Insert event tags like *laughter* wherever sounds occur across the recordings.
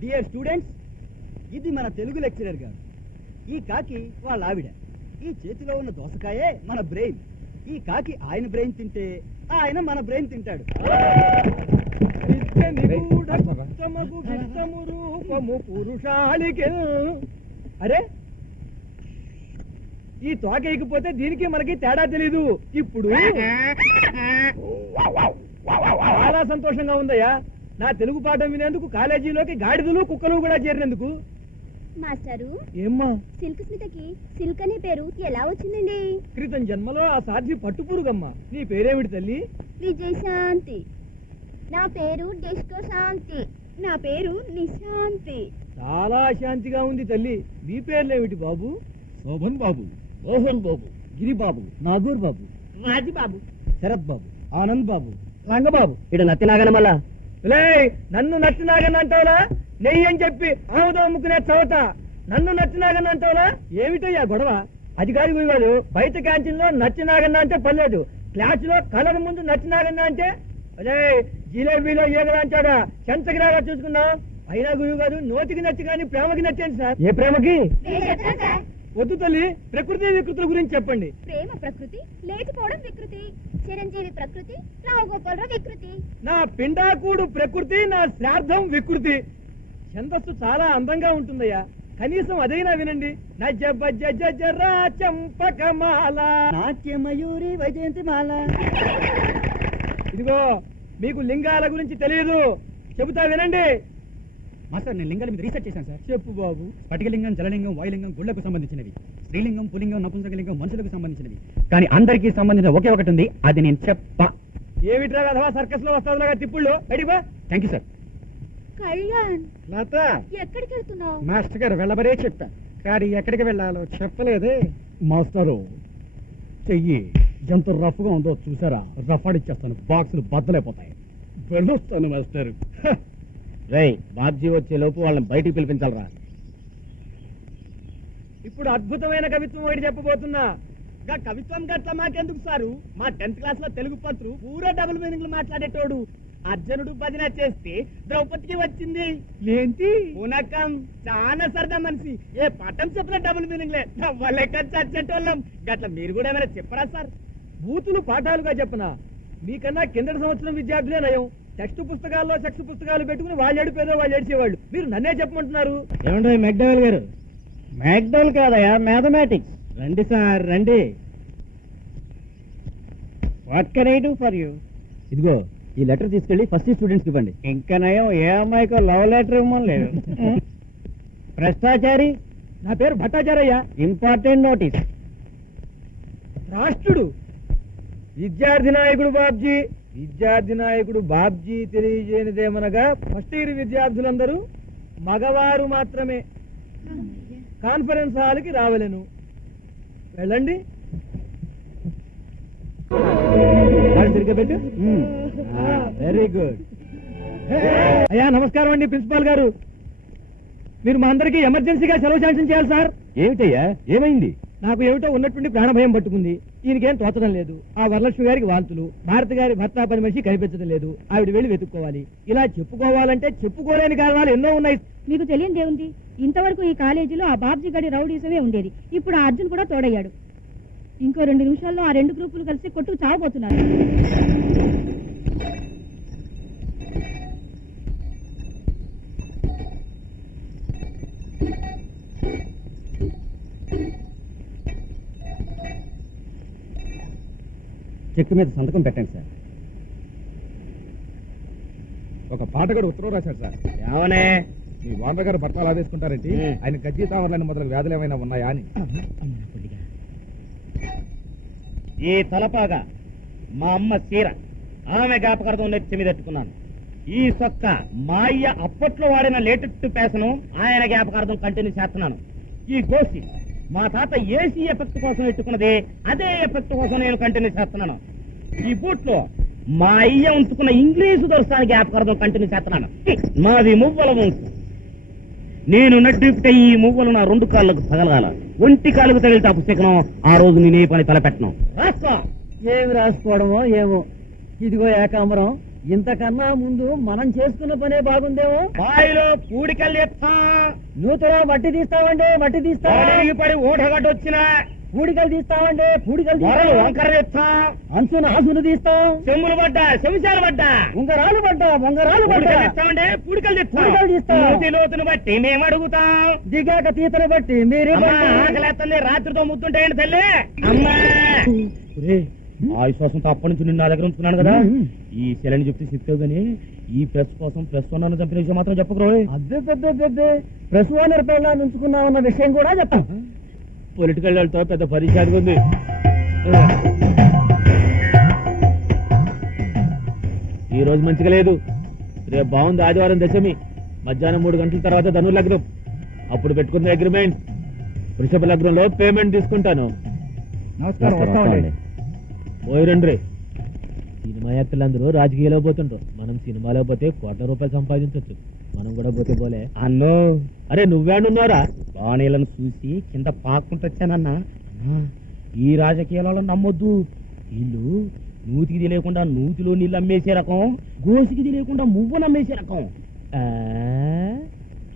Dear students ఇది మన Telugu lecturer గారు. ఈ కాకి వాళ్ళ ఆవిడ. ఈ చేతిలో ఉన్న దోసకాయే మన బ్రెయిన్. ఈ కాకి ఆయన బ్రెయిన్ తింటే ఆయన మన బ్రెయిన్ తింటాడు. అరే? ఈ తోక ఎగిపోతే దీనికి మనకి తేడా తెలీదు. ఇప్పుడు *laughs* చాలా సంతోషంగా ఉందయ్యా. నా తెలుగు పాఠం వినేందుకు కాలేజీలోకి గాడిదలు కుక్కలు కూడా చేరినందుకు? మాస్టారు. ఏమ్మా? సిల్క్ స్మితకి సిల్క్ అనే పేరు ఎలా వచ్చిందండి? క్రితం జన్మలో ఆ సాధ్వి పట్టుపురుగమ్మా. నీ పేరేమిటి తల్లి? విజయశాంతి. నా పేరు డిస్కో శాంతి. నా పేరు నిశాంతి. చాలా శాంతిగా ఉంది తల్లి. మీ పేర్లేమిటి బాబు? శోభన్ బాబు. మోహన్ బాబు. గిరిబాబు. నాగూర్ బాబు. రాజుబాబు. శరత్ బాబు. ఆనంద్ బాబు. రంగబాబు. ఇటు నత్తినాగన మళ్ళా లే నన్ను నచ్చినాగని అంటావులా? నెయ్యి అని చెప్పి ఆముదం అమ్ముకునే చవత నన్ను నచ్చినాగని అంటావులా? ఏమిటయ్యా గొడవ? అది కాదు గురుగారు బయట క్యాంటీన్లో నచ్చినాగన్న అంటే పర్లేదు. క్లాస్లో కలర్ ముందు నచ్చినాగన్న అంటే? అదే జిలేబీలో ఏగరా అంటాడా? చెంచగిరాగా చూసుకున్నా అయినా గురువు గారు నోటికి నచ్చి కానీ ప్రేమకి నచ్చాను సార్. ఏ ప్రేమకి? వద్దు తల్లి ప్రకృతి వికృతుల గురించి చెప్పండి. ప్రేమ ప్రకృతి లేచిపోవడం వికృతి. చిరంజీవి ప్రకృతి రావు గోపాలరావు వికృతి. నా పిండాకుడు ప్రకృతి నా శ్రాద్ధం వికృతి. ఛందస్సు చాలా అందంగా ఉంటుందయ్యా. కనీసం అదైనా వినండి. నజ బజ జజ రా చంపకమాల. నాట్యమయూరి వైజయంతిమాల. ఇదిగో మీకు లింగాల గురించి తెలియదు చెబుతా వినండి. మాస్టర్ నేను లింగాల మీద రీసెర్చ్ చేశాను సార్. చెప్పు బాబు. స్ఫటికలింగం జలలింగం వాయులింగం గుళ్ళకు సంబంధించినవి. స్త్రీలింగం పులింగం నపుంసకలింగం మనుషులకు సంబంధించినవి. కానీ అందరికీ సంబంధించిన ఒకే ఒకటి ఉంది అది నేను చెప్ప ఏమిట్రా అథవా సర్కస్లో వస్తాదులాగా తిప్పుళ్ళు? అడిగా thank you sir Kalyan Latha. ఎక్కడికి వెళ్తున్నావు? మాస్టర్ గారు వెళ్ళబరే చెప్పా. కానీ ఎక్కడికి వెళ్ళాలో చెప్పలేదే. మాస్టరు చెయ్యి. ఎంత రఫ్గా ఉందో చూసారా? రఫ్ ఆడిచ్చేస్తాను. బాక్సులు బద్దలైపోతాయి. వెళ్ళొస్తాను మాస్టర్. రై బాబ్జీ వచ్చే లోపు వాళ్ళని బయటికి పిలిపించాలరా. ఇప్పుడు అద్భుతమైన కవిత్వం ఒకటి చెప్పబోతున్నా. గా కవిత్వం గట్ల మాకెందుకు సారు? మా టెన్త్ క్లాస్లో తెలుగు పంతులు పూరా డబుల్ మీనింగ్ మాట్లాడేటోడు. అర్జునుడు భజన చేస్తే ద్రౌపదికి వచ్చింది. ఏంటి? పునకం. చాలా సరదా మనిషి. ఏ పట్టం చెప్పిన డబుల్ మీనింగ్ లే లెక్క చచ్చేటోళ్ళం. గట్ల మీరు కూడా ఏమైనా చెప్పరా సార్? బూతులు పాఠాలుగా చెప్పనా? మీకన్నా కిందటి సంవత్సరం విద్యార్థులే నయం. టెక్స్ట్ పుస్తకాల్లో సెక్స్ పుస్తకాలు పెట్టుకుని వాళ్ళు ఏడిపోయేదో వాళ్ళు ఏడిచేవాళ్ళు. మీరు నన్నే చెప్పమంటున్నారు. ఏమంటారు మెక్డవల్ గారు? మెక్డవల్ కాదయా మ్యాథమెటిక్స్. రండి సార్ రండి. What can I do for you ఇదిగో ఈ లెటర్ తీసుకెళ్ళి ఫస్ట్ స్టూడెంట్స్ ఇవ్వండి. ఇంకా నయం ఏ అమ్మాయికో లవ్ లెటర్ ఇవ్వమని లేదు. భ్రష్టాచారి? నా పేరు భట్టాచారయ్య. Important notice రాష్ట్రుడు. విద్యార్థి నాయకుడు బాబ్జీ. విద్యార్థి నాయకుడు బాబ్జీ తెలియజేయనిదేమనగా ఫస్ట్ ఇయర్ విద్యార్థులందరూ మగవారు మాత్రమే. కాన్ఫరెన్స్ హాల్కి రావలేను. వెళ్ళండి. వెరీ గుడ్ అయ్యా నమస్కారం అండి ప్రిన్సిపాల్ గారు. మీరు మా అందరికీ ఎమర్జెన్సీగా సెలవు శాంక్షన్ చేయాలి సార్. ఏమిటయ్యా? ఏమైంది? నాకు ఏమిటో ఉన్నటువంటి ప్రాణభయం పట్టుకుంది. ఈయనకేం తోచడం లేదు. ఆ వరలక్ష్మి గారికి వాంతులు. భారతి గారి భర్త పని మనిషి కనిపించడం లేదు. ఆవిడ వెళ్ళి వెతుక్కోవాలి. ఇలా చెప్పుకోవాలంటే చెప్పుకోలేని కారణాలు ఎన్నో ఉన్నాయి. మీకు తెలియనిదే ఉంది. ఇంతవరకు ఈ కాలేజీలో ఆ బాబ్జీ గడి రౌడీసమే ఉండేది. ఇప్పుడు ఆ అర్జున్ కూడా తోడయ్యాడు. ఇంకో రెండు నిమిషాల్లో ఆ రెండు గ్రూపులు కలిసి కొట్టుకు చావబోతున్నారు. చెక్ మీద సంతకం పెట్టండి సార్. ఒక పాటగాడు ఉత్తరం రాశాడు సార్. ఏమనే? మీ వాంద్ర గారు బట్టలు ఆదేశుకుంటారేంటి ఏ. ఆయన గజ్జి తావర్లని మొదలగు వ్యాధులు ఏమైనా ఉన్నాయా అని. ఈ తలపాగా మా అమ్మ చీర ఆమె జ్ఞాపకార్థం నెత్తి మీద పెట్టుకున్నాను ఈ సొక్క మా అయ్య అప్పట్లో వాడిన లేటెస్ట్ పేసను ఆయన జ్ఞాపకార్థం కంటిన్యూ చేస్తున్నాను. ఈ గోసి మా తాత ఏసీ ఎఫెక్ట్ కోసం పెట్టుకున్నది అదే ఎఫెక్ట్ కోసం నేను కంటిన్యూ చేస్తున్నాను. ఈ బూట్లో మా అయ్య ఉంచుకున్న ఇంగ్లీషు దర్శనానికి జ్ఞాపకార్థం కంటిన్యూ చేస్తున్నాను. మాది మువ్వల వంశం. నేను నడ్డిపితే ఈ మువ్వలు నా రెండు కాళ్ళకు తగలగాల. ఒంటి కాళ్ళకు తగిలితే అపశకనం ఆ రోజు నేనే పని తలపెట్టను. రాసుకో. ఏమి రాసుకోవడమో ఏమో. ఇదిగో ఏకాంబరం. ఇంతకన్నా ముందు మనం చేసుకున్న పనే బాగుందేమో? బాయిలో పూడికల్లి ఎత్తా నూతలో మట్టి తీస్తామండి మట్టి తీస్తాం. ఓడికి పడి ఊటగడ్డ వచ్చిన పూడికలు తీస్తామండి పూడికలు వరలు తీస్తాం. వంకర ఎత్తా. అంచున ఆసును తీస్తాం. చెమ్ములు పడ్డా చెవిచారు పడ్డా. ఉంగరాలు పడ్డా ఉంగరాలు పడ్డా. పూడికలు పూడికలు పూడికలు తెస్తాం. లోతును బట్టి మేము అడుగుతాం. దిగాక తీతను బట్టి మీరే. ఆకలేస్తుంది రాత్రితో ముద్దుంటే ఏంటి తల్లి. అమ్మా. ఆ విశ్వాసంతో అప్పటి నుంచి నిన్ను నా దగ్గర ఉంచుకున్నాను కదా. ఈ శిలని చెప్తే చెప్తావు గానీ ఈ ప్రెస్ కోసం ప్రెస్ ఉన్నాను చంపిన విషయం మాత్రం చెప్పకరు అబ్బే పెద్ద పెద్ద ప్రెస్ ఓనర్ పిల్ల నుంచుకున్నామన్న విషయం కూడా చెప్తాం పొలిటికల్ వాళ్ళతో పెద్ద పరిచయం ఉంది. ఈ రోజు మంచిగా లేదు. రేపు బాగుంది ఆదివారం దశమి. మధ్యాహ్నం మూడు గంటల తర్వాత ధను లగ్నం. అప్పుడు పెట్టుకున్న అగ్రిమెంట్ వృషభ లగ్నంలో పేమెంట్ తీసుకుంటాను. నమస్కారం వస్తామండి పోయి రండి సినిమా యాక్టర్లందరూ రాజకీయాలో పోతుంటారు మనం సినిమాలో పోతే కోట్ల రూపాయలు సంపాదించవచ్చు మనం కూడా పోతే పోలే. అన్నో. అరే నువ్వేడున్నారా బాణీలను చూసి కింద పాక్కుంటూ వచ్చానన్నా. అన్నా, ఈ రాజకీయాలలో నమ్మొద్దు. వీళ్ళు నూతికి తెలియకుండా నూతిలో నీళ్ళు అమ్మేసే రకం గోసికి తెలియకుండా మువ్వను అమ్మేసే రకం. ఆ,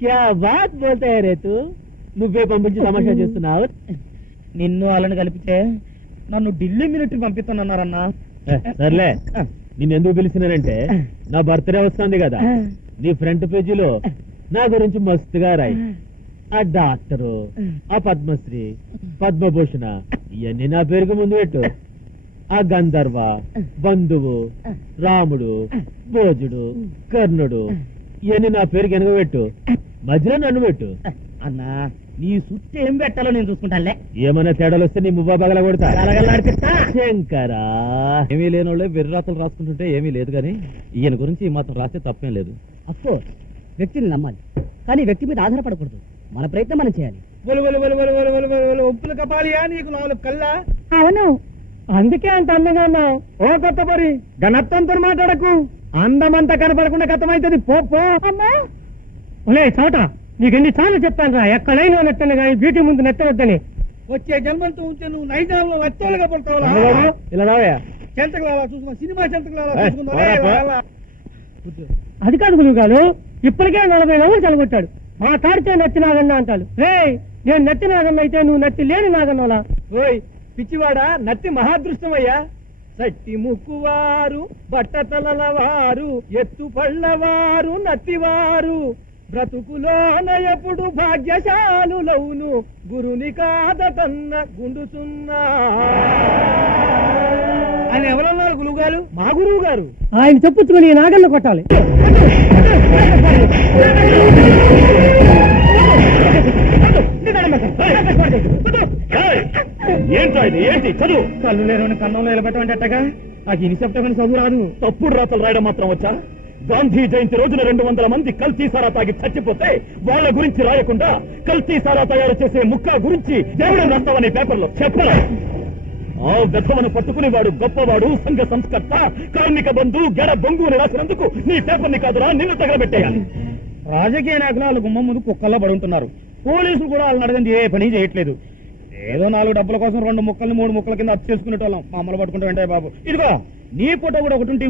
క్యా బాత్ బోల్తే రేతు నువ్వే పంపించి తమాషా చేస్తున్నావు? నిన్ను వాళ్ళని కలిపితే నన్ను ఢిల్లీ మిలిటరీ పంపిస్తానన్నారన్నా. సర్లే. నిన్ను ఎందుకు పిలిచినానంటే నా బర్త్డే వస్తుంది కదా. నీ ఫ్రంట్ పేజీలో నా గురించి మస్తుగా రాయి. ఆ డాక్టరు ఆ పద్మశ్రీ పద్మభూషణ ఇవన్నీ నా పేరుకు ముందు పెట్టు. ఆ గంధర్వ బంధువు రాముడు భోజుడు కర్ణుడు ఇవన్నీ నా పేరుకి వెనక పెట్టు. మధ్యలో నన్ను పెట్టు. అన్నా నీ సుత్తి ఏం పెట్టాలో నేను చూసుకుంటానులే. ఏమైనా తేడాలు వస్తే నీ ముబ్బా బగల కొడతా. అలగలాడిపిస్తా శంకరా. ఏమీ వెర్రాతలు రాసుకుంటుంటే ఏమీ లేదు కానీ ఈయన గురించి మాత్రం రాస్తే తప్పేం లేదు. అప్పు వ్యక్తిని నమ్మాలి. కానీ వ్యక్తి మీద ఆధారపడకూడదు. మన ప్రయత్నం మనం చేయాలి. ఒప్పులు కపాలియా నీకు నాలుగు కల్లా అవును. అందుకే అంత అందంగా ఉన్నావు. ఓ కొత్త పరి ఘనత్వంతో మాట్లాడకు. అందమంతా కనపడకుండా కథమైతుంది. పో పో. అమ్మా. చోట నీకు ఎన్ని సార్లు చెప్తాను రా? ఎక్కడైనా నెత్తను కానీ బ్యూటీ ముందు నెత్తనొద్దని. వచ్చే జన్మంతో ఉంటే నువ్వు నైజాంలో వెత్తోలుగా పడతావులా ఇలా రావయ్యా చెంతకలాలా చూసుకున్నా సినిమా పోరా. వాళ్ళ. అది కాదు గురువు గారు ఇప్పటికే నలభై నవ్వులు చలగొట్టాడు. మా తాడితే నెత్తి నాగన్న అంటాడు. రే నేను నెత్తి నాగన్న అయితే నువ్వు నెత్తి లేని నాగన్నోలా? ఓయ్ పిచ్చివాడా నత్తి మహాదృష్టమయ్యా? సట్టి ముక్కువారు బట్టతలల వారు ఎత్తు పళ్ళవారు నత్తివారు. బ్రతుకులోన ఎప్పుడు భాగ్యశాలులవును గురుని కాదతన్న గుండుచున్నా. అని ఎవరన్నారు గురువుగారు? మా గురువు గారు ఆయన చెప్పుచ్చుకొని ఈ నాగన్న కొట్టాలి. ఏంటో ఇది ఏంటి చదువు కళ్ళు లేని కన్నంలో నిలబెట్టమంటే అట్టగా నాకు ఇని చెప్తామని చదువు రాదు తప్పుడు రాతలు రాయడం మాత్రం వచ్చా? గాంధీ జయంతి రోజున రెండు వందల మంది కల్తీ సారా తాగి చచ్చిపోతే వాళ్ళ గురించి రాయకుండా కల్తీ సారా తయారు చేసే ముక్క గురించి దేవుడు రాస్తావని పేపర్లో చెప్పరా ఆ వ్యధవను పట్టుకుని వాడు గొప్పవాడు సంఘ సంస్కర్త కార్మిక బంధు గెడ బొంగు అని రాసినందుకు నీ పేపర్ని కాదురా నిన్ను తగలబెట్టేయాలి. రాజకీయ నాయకులు గుమ్మ గుమ్మం ముందు కుక్కల్లో పడి ఉంటున్నారు. పోలీసులు కూడా వాళ్ళని అడగండి ఏ పని చేయట్లేదు. ఏదో నాలుగు డబ్బుల కోసం రెండు ముక్కల్ని మూడు ముక్కల కింద అచ్చు చేసుకునేటోళ్ళం మా అమ్మలు పట్టుకుంటూ బాబు. ఇదిగో. నీ ఫోటో కూడా ఒకటి ఉంటే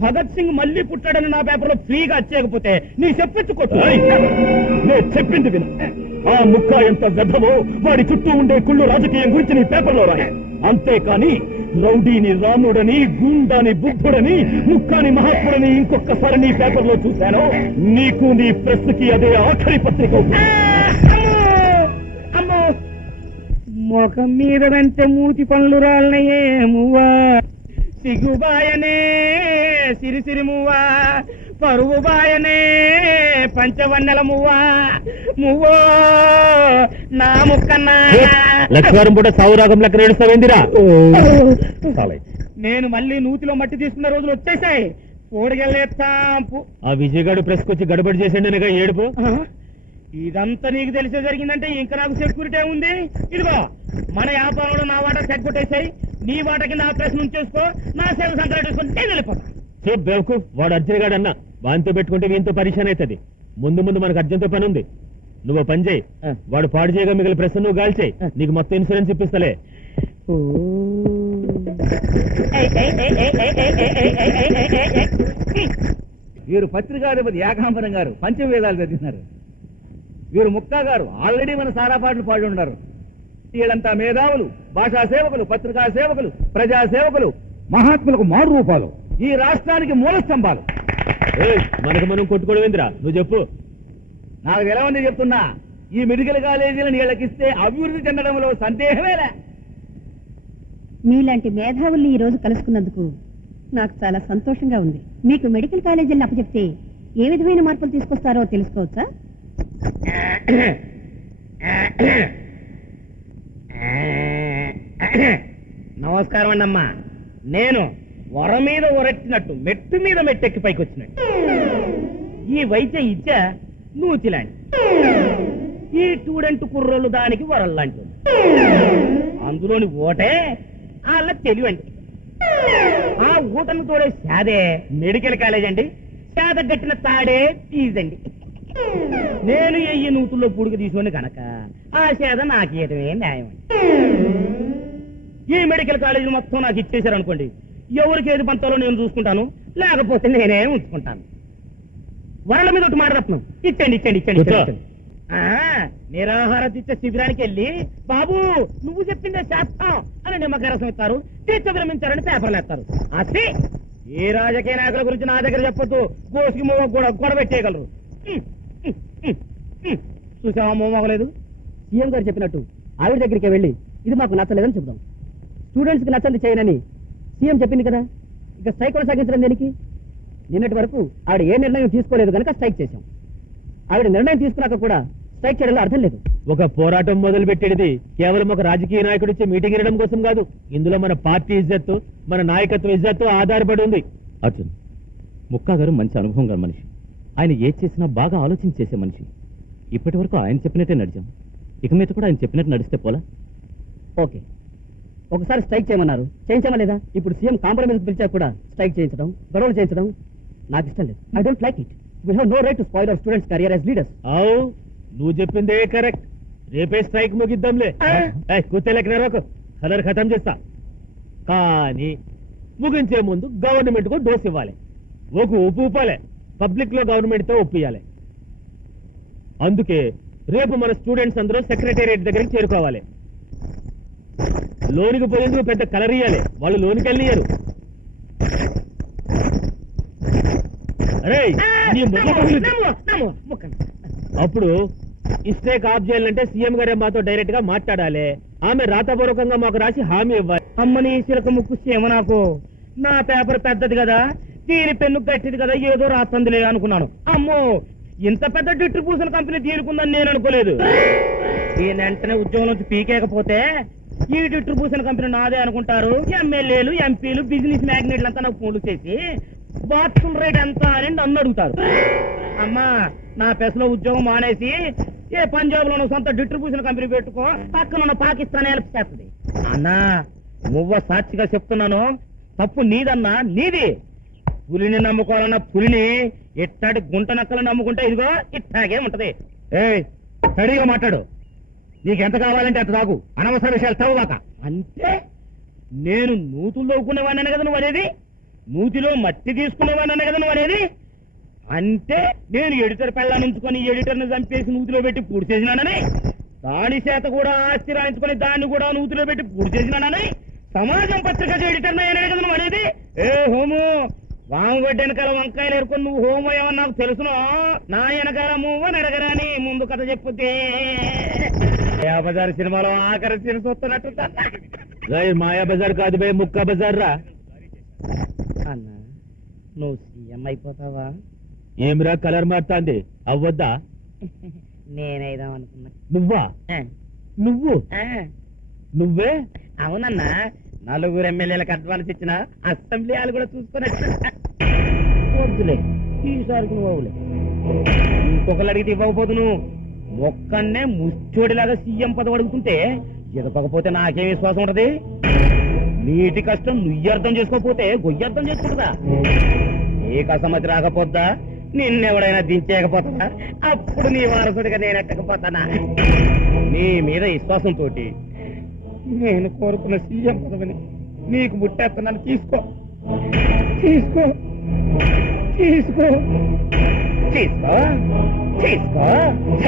భగత్ సింగ్ మళ్ళీ పుట్టాడని నా పేపర్లో ఫ్రీగా వచ్చేయకపోతే నీ చెప్పించుకోవచ్చు నేను చెప్పింది విను. ఆ ముక్క ఎంత వ్యధమో వాడి చుట్టూ ఉండే కుళ్ళు రాజకీయం గురించి నీ పేపర్లో రాయి. అంతేకాని రౌడీని రాముడని గుండాని బుద్ధుడని ముక్కాని మహాత్ముడని ఇంకొకసారి నీ పేపర్లో చూశాను నీకు నీ ప్రెస్కి అదే ఆఖరి పత్రిక ముఖం మీద వెంటే మూతి పనులు రాలనయే మువ్వా! సిగుబాయనే సిరిసిరి మువ్వా పరువు బాయనే పంచవన్నెల మువ్వా మువ్వో నా ముక్కన్నా లక్ష్మీవారం పూట సావురాగం లెక్క ఏడుస్తావేందిరా నేను మళ్ళీ నూతిలో మట్టి తీసుకున్న రోజులు వచ్చేసాయి. ఓడిగెళ్ళేస్తాంపు ఆ విజయగాడు ప్రెస్ వచ్చి గడబడి చేసిండేనగా ఏడుపు? ఇదంతా నీకు తెలిసే జరిగిందంటే ఇంకా నాకు సెక్యూరిటీ ఉంది ఇదిగో మన వ్యాపారంలో నా వాట సెట్ కొట్టేసాయి నీ వాట కింద ఆ ప్రెస్ నుంచి చేసుకో నా సేవ సంక్రాంతి చేసుకొని నేను వెళ్ళిపోతా బేవకు వాడు అర్జున్ గాడు అన్న వానితో పెట్టుకుంటే వీంతో పరిశాన్ అవుతుంది ముందు ముందు మనకు అర్జున్తో పని ఉంది నువ్వు పని చేయి వాడు పాడు చేయగా మిగిలిన ప్రెస్ నువ్వు గాల్చేయి నీకు మొత్తం ఇన్సూరెన్స్ ఇప్పిస్తలే వీరు పత్రికాధిపతి ఏకాంబరం గారు పంచవేదాలు చదివినారు వీరు ముక్కా గారు ఆల్రెడీ మన సారా పాటలు పాడి ఉన్నారు. వీళ్ళంతా మేధావులు భాషా సేవకులు పత్రికా సేవకులు ప్రజా సేవకులు మహాత్ములకు మారు రూపాలు ఈ రాష్ట్రానికి మూల స్తంభాలు. ఏయ్, మనకు మనం కొట్టుకోవడం ఏందిరా? నువ్వు చెప్పు. నాకు తెలవంది చెప్తున్నా ఈ మెడికల్ కాలేజీలను వీళ్ళకిస్తే అభివృద్ధి చెందడంలో సందేహమేలే మీలాంటి మేధావుల్ని ఈ రోజు కలుసుకున్నందుకు నాకు చాలా సంతోషంగా ఉంది. మీకు మెడికల్ కాలేజీలను అప్పచెప్తే ఏ విధమైన మార్పులు తీసుకొస్తారో తెలుసుకోవచ్చా? నమస్కారం అండి అమ్మా నేను వర మీద ఒరెట్టినట్టు మెట్టు మీద మెట్టెక్కి పైకి వచ్చినట్టు ఈ వైద్య ఇచ్చ నూచిలాంటి ఈ స్టూడెంట్ కుర్రోలు దానికి వరల్లాంటి. అందులోని ఓటే వాళ్ళ తెలివండి ఆ ఊటను తోడే సాదే మెడికల్ కాలేజ్ అండి శాద గట్టిన తాడే ఫీజండి. నేను ఎయ్యి నూతుల్లో పుడుగు తీసుకొని కనుక ఆ సేద నాకు ఇయటమే న్యాయం. ఈ మెడికల్ కాలేజీ మొత్తం నాకు ఇచ్చేశారు అనుకోండి. ఎవరికి ఏది పంతాలో నేను చూసుకుంటాను. లేకపోతే నేనే ఉంచుకుంటాను. వరల మీద ఒకటి మాట రత్నం ఇచ్చండి ఇచ్చండి ఇచ్చండి. ఇచ్చండి. ఆ, నిరాహార దీక్ష శిబిరానికి వెళ్ళి బాబు నువ్వు చెప్పిందే చేస్తాం అని నిమ్మకాయ రసం ఇస్తారు. దీక్ష విరమించారని పేపర్లు వేస్తారు. అసి ఏ రాజకీయ నాయకుల గురించి నా దగ్గర చెప్పొద్దు. గోసుకి మూవ కూడా గొడవ పెట్టేయగలరు. చూసావా మూవలేదు సీఎం గారు చెప్పినట్టు ఆవిడ దగ్గరికి వెళ్ళి ఇది మాకు నచ్చలేదని చెబుదాం. స్టూడెంట్స్కి నచ్చంది చేయనని సీఎం చెప్పింది కదా? ఇక స్ట్రైక్ కొనసాగించడం దేనికి? నిన్నటి వరకు ఆవిడ ఏ నిర్ణయం తీసుకోలేదు కనుక స్ట్రైక్ చేశాం. ఆవిడ నిర్ణయం తీసుకున్నాక కూడా స్ట్రైక్ చేయడంలో అర్థం లేదు. ఒక పోరాటం మొదలు పెట్టేది కేవలం ఒక రాజకీయ నాయకుడు ఇచ్చే మీటింగ్ వినడం కోసం కాదు. ఇందులో మన పార్టీ ఇజ్జత్తు మన నాయకత్వ ఇజ్జత్తు ఆధారపడి ఉంది. అర్జున్ ముక్కా గారు మంచి అనుభవం గల మనిషి. ఆయన ఏది చేసినా బాగా ఆలోచించి చేసే మనిషి. ఇప్పటి వరకు ఆయన చెప్పినట్టే నడిచాం. ఇక మీద కూడా ఆయన చెప్పినట్టు నడిస్తే పోలా? ఓకే. ఒకసారి స్ట్రైక్ చేయమన్నారు. చేయించామా లేదా ఇప్పుడు సీఎం కాంప్రమైజ్ పిలిచా కూడా స్ట్రైక్ చేయించడం గొడవలు చేయించడం నాకు ఇష్టం లేదు. I don't like it we have no right to spoil our students career as leaders అవు నువ్వు చెప్పిందే కరెక్ట్. రేపే స్ట్రైక్ ముగిద్దాంలే. కూర్చోలేక కలర్ ఖతం చేస్తా. కానీ ముగించే ముందు గవర్నమెంట్కు డోస్ ఇవ్వాలి. ఒక ఉప్పు ఊపాలి పబ్లిక్లో గవర్నమెంట్తో ఒప్పియాలి. అందుకే రేపు మన స్టూడెంట్స్ అందరూ సెక్రటేరియట్ దగ్గరికి చేరుకోవాలి. లోనికి పోయేందుకు పెద్ద కలర్ ఇయ్యాలి. వాళ్ళు లోనికి వెళ్ళియరు. అప్పుడు ఇస్టేక్ ఆఫ్ చేయాలంటే సీఎం గారే మాతో డైరెక్ట్గా మాట్లాడాలి. ఆమె రాతపూర్వకంగా మాకు రాసి హామీ ఇవ్వాలి. అమ్మని చిలక ముక్కు సేమ నాకు. నా పేపర్ పెద్దది కదా. దీని పెన్ను గట్టిది కదా ఏదో రాస్తుందిలే అనుకున్నాను. అమ్మో ఇంత పెద్ద డిస్ట్రిబ్యూషన్ కంపెనీ తీరుకుందని నేను అనుకోలేదు. ఈయన వెంటనే ఉద్యోగం నుంచి పీకేకపోతే ఈ డిస్ట్రిబ్యూషన్ కంపెనీ నాదే అనుకుంటారు. ఎమ్మెల్యేలు ఎంపీలు బిజినెస్ మ్యాగ్నెట్లు అంతా నాకు ఫోన్లు చేసి బాత్రూమ్ రేట్ ఎంత? అని నన్ను అడుగుతారు. అమ్మా నా పెసలో ఉద్యోగం మానేసి ఏ పంజాబ్లో సొంత డిస్ట్రిబ్యూషన్ కంపెనీ పెట్టుకో పక్కన ఉన్న పాకిస్తాన్ హెల్ప్ చేస్తుంది. అన్నా నువ్వ సాక్షిగా చెప్తున్నాను తప్పు నీదన్నా నీది. పులిని నమ్ముకోవాలన్న పులిని ఇట్టాటి గుంట నక్కలు నమ్ముకుంటే ఇదిగో ఇట్టాగే ఉంటది. ఏ స్టడీగా మాట్లాడు. నీకెంత కావాలంటే అంత తాగు. అనవసర విషయాలు తవ్వబాక అంటే నేను నూతుల్లో ఊకునేవాడిని కదా నువ్వు అనేది? నూతిలో మట్టి తీసుకునేవాడిని కదా నువ్వు అనేది? అంటే నేను ఎడిటర్ పెళ్ళానుంచుకొని ఎడిటర్ని చంపేసి నూతిలో పెట్టి పూడి చేసినానని? దాని చేత కూడా ఆస్తి రాయించుకొని దాన్ని కూడా నూతిలో పెట్టి పూడి చేసినానని? సమాజం పత్రిక ఎడిటర్ అయ్యానే కదా నువ్వు అనేది? ఏ హోము వాము గడ్డ వెనకాల వంకాయలు ఎరుకొని నువ్వు హోమో ఏమని నాకు తెలుసును? నా వెనకాల మూవ నడగరాని ముందు కథ చెప్పుతే. బజార్ సినిమాలో ఆఖరి సినిమా చూస్తున్నట్టు మాయా బజార్ కాదు బే ముక్కా బజార్ రా. అన్న నువ్వు సీఎం అయిపోతావా? ఏమిరా కలర్ మారుతాంది? అవ్వద్దా? నేనైదాం అనుకున్నా నువ్వా? నువ్వు నువ్వే? అవునన్నా నలుగురు ఎమ్మెల్యేలకు అడ్వాన్స్ ఇచ్చిన అసెంబ్లీ వాళ్ళు కూడా చూసుకున్నట్టు వద్దులే. ఈసారికి నువ్వు అవులే ఇంకొకరు అడిగితే ఇవ్వకపోదు నువ్వు. మొక్కన్నే ముచ్చోడిలాగా సీఎం పదవి అడుగుతుంటే ఎదపకపోతే నాకేం విశ్వాసం ఉంటది? నీటి కష్టం నుయ్యి అర్థం చేసుకోకపోతే గొయ్యి అర్థం చేసుకుంటుందా ఏ కసమతి రాకపోద్దా? నిన్నెవడైనా దించేయకపోతాడా? అప్పుడు నీ వారసుడిగా నేను ఎట్టకపోతానా? నీ మీద విశ్వాసంతో నేను కోరుకున్న సీఎం పదవిని నీకు ముట్టేస్తున్నాను. తీసుకో. తీసుకో. తీసుకో. తీసుకో. తీసుకో.